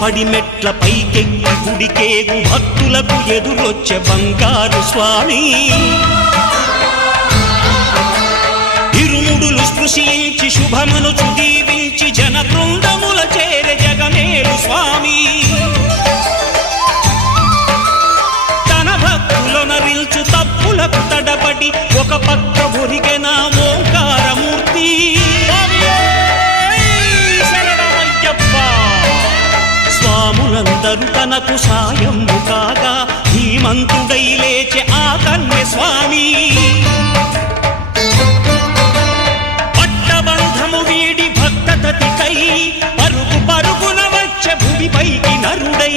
పడిమెట్ల పైకెక్కి గుడికేగు భక్తులకు ఎదురొచ్చే బంగారు స్వామి ఇరుముడులు స్పృశించి శుభమనుచు దీవించి జన బృందముల చేరే జగమేలు స్వామి తన భక్తులొనరిల్చు తప్పులకు తడబడి ఒక పక్క ఒరిగెన ఓంకారమూర్తి స్వాములందరూ తనకు సాయము కాగా ధీమంతుడై లేచే ఆ కన్య స్వామి పట్టబంధము వీడి భక్తతతికై పరుగు పరుగున వచ్చే భూమిపైకి నరుడై